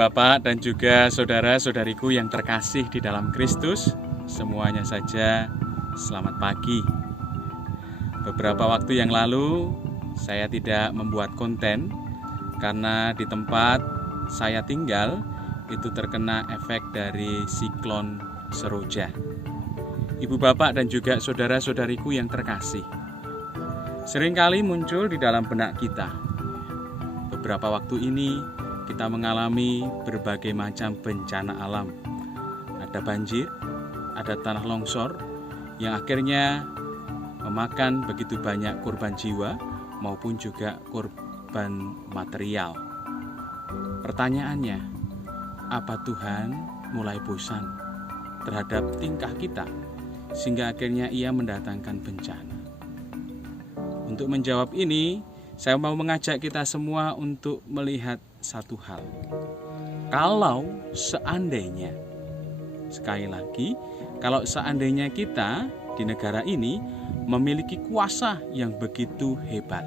bapak dan juga saudara-saudariku yang terkasih di dalam Kristus, semuanya saja selamat pagi. Beberapa waktu yang lalu saya tidak membuat konten karena di tempat saya tinggal itu terkena efek dari siklon Seroja. Ibu bapak dan juga saudara-saudariku yang terkasih, seringkali muncul di dalam benak kita. Beberapa waktu ini kita mengalami berbagai macam bencana alam. Ada banjir, ada tanah longsor yang akhirnya memakan begitu banyak korban jiwa maupun juga korban material. Pertanyaannya, apa Tuhan mulai bosan terhadap tingkah kita sehingga akhirnya Ia mendatangkan bencana? Untuk menjawab ini, saya mau mengajak kita semua untuk melihat satu hal. Kalau seandainya, sekali lagi, kalau seandainya kita di negara ini memiliki kuasa yang begitu hebat,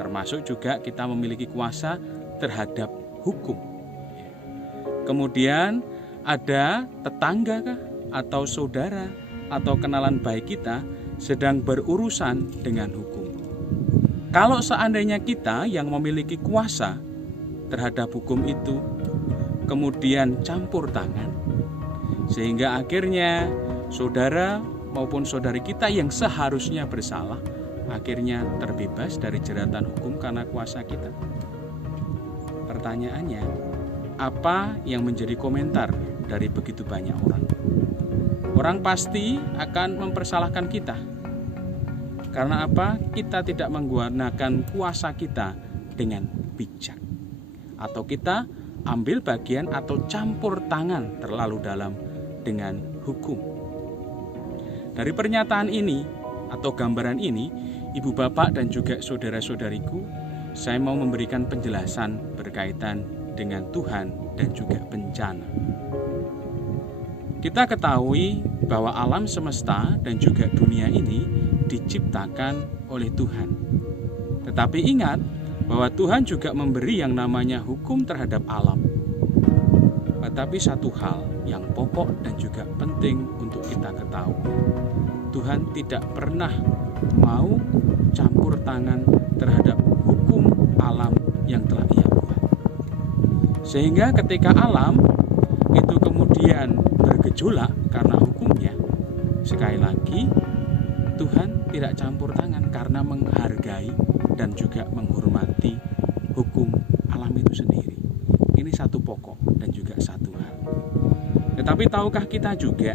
termasuk juga kita memiliki kuasa terhadap hukum. Kemudian ada tetangga kah, atau saudara, atau kenalan baik kita sedang berurusan dengan hukum. Kalau seandainya kita yang memiliki kuasa terhadap hukum itu, kemudian campur tangan, sehingga akhirnya saudara maupun saudari kita yang seharusnya bersalah, akhirnya terbebas dari jeratan hukum karena kuasa kita. Pertanyaannya, apa yang menjadi komentar dari begitu banyak orang? Orang pasti akan mempersalahkan kita. Karena apa? Kita tidak menggunakan kuasa kita dengan bijak. Atau kita ambil bagian atau campur tangan terlalu dalam dengan hukum. Dari pernyataan ini atau gambaran ini, ibu bapak dan juga saudara-saudariku, saya mau memberikan penjelasan berkaitan dengan Tuhan dan juga bencana. Kita ketahui bahwa alam semesta dan juga dunia ini diciptakan oleh Tuhan. Tetapi ingat bahwa Tuhan juga memberi yang namanya hukum terhadap alam. Tetapi satu hal yang pokok dan juga penting untuk kita ketahui, Tuhan tidak pernah mau campur tangan terhadap hukum alam yang telah Ia buat. Sehingga ketika alam itu kemudian bergejolak karena hukumnya, sekali lagi Tuhan tidak campur tangan karena menghargai dan juga menghormati hukum alam itu sendiri. Ini satu pokok dan juga satu hal. Tetapi tahukah kita juga,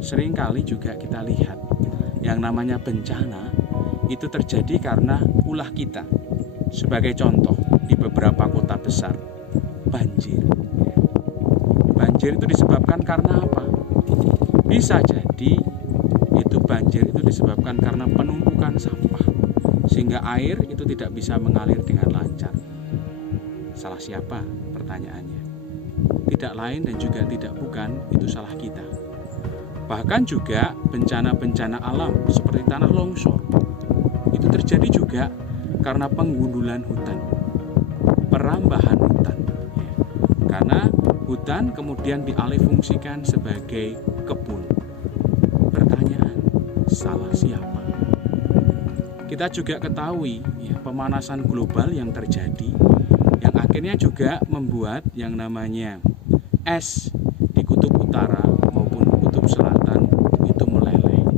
seringkali juga kita lihat yang namanya bencana itu terjadi karena ulah kita. Sebagai contoh, di beberapa kota besar, banjir. Banjir itu disebabkan karena apa? Bisa jadi itu banjir itu disebabkan karena penumpukan sampah, sehingga air itu tidak bisa mengalir dengan lancar. Salah siapa? Pertanyaannya. Tidak lain dan juga tidak bukan, itu salah kita. Bahkan juga bencana-bencana alam seperti tanah longsor itu terjadi juga karena penggundulan hutan, perambahan hutan. Karena hutan kemudian dialihfungsikan sebagai kebun. Pertanyaan, salah siapa? Kita juga ketahui pemanasan global yang terjadi, yang akhirnya juga membuat yang namanya es di kutub utara maupun kutub selatan itu meleleh,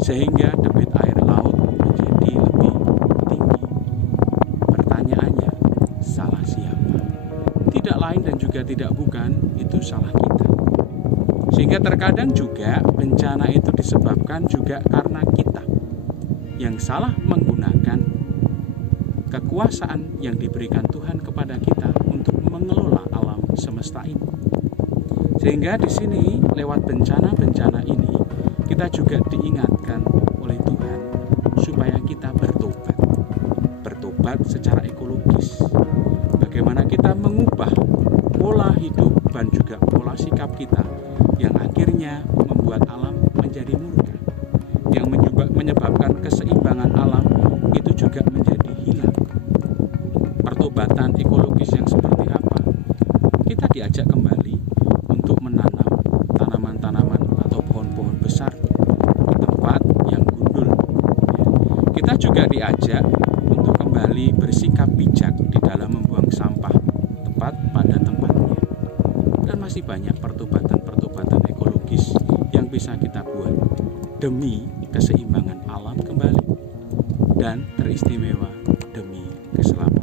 sehingga debit air laut menjadi lebih tinggi. Pertanyaannya, salah siapa? Tidak lain dan juga tidak bukan, itu salah kita. Sehingga terkadang juga bencana itu disebabkan juga karena kita yang salah menggunakan kekuasaan yang diberikan Tuhan kepada kita untuk mengelola alam semesta ini. Sehingga di sini lewat bencana-bencana ini kita juga diingatkan oleh Tuhan supaya kita bertobat. Bertobat secara ekologis. Bagaimana kita mengubah pola hidup dan juga pola sikap kita yang akhirnya membuat alam menjadi murka, yang menyebabkan keseimbangan alam itu juga menjadi hilang. Pertobatan ekologis yang seperti apa? diajak kembali untuk menanam tanaman-tanaman atau pohon-pohon besar di tempat yang gundul. Kita juga diajak untuk kembali bersikap bijak di dalam membuang sampah tepat pada tempatnya. Dan masih banyak pertobatan-pertobatan ekologis yang bisa kita buat demi keseimbangan alam kembali dan teristimewa demi keselamatan.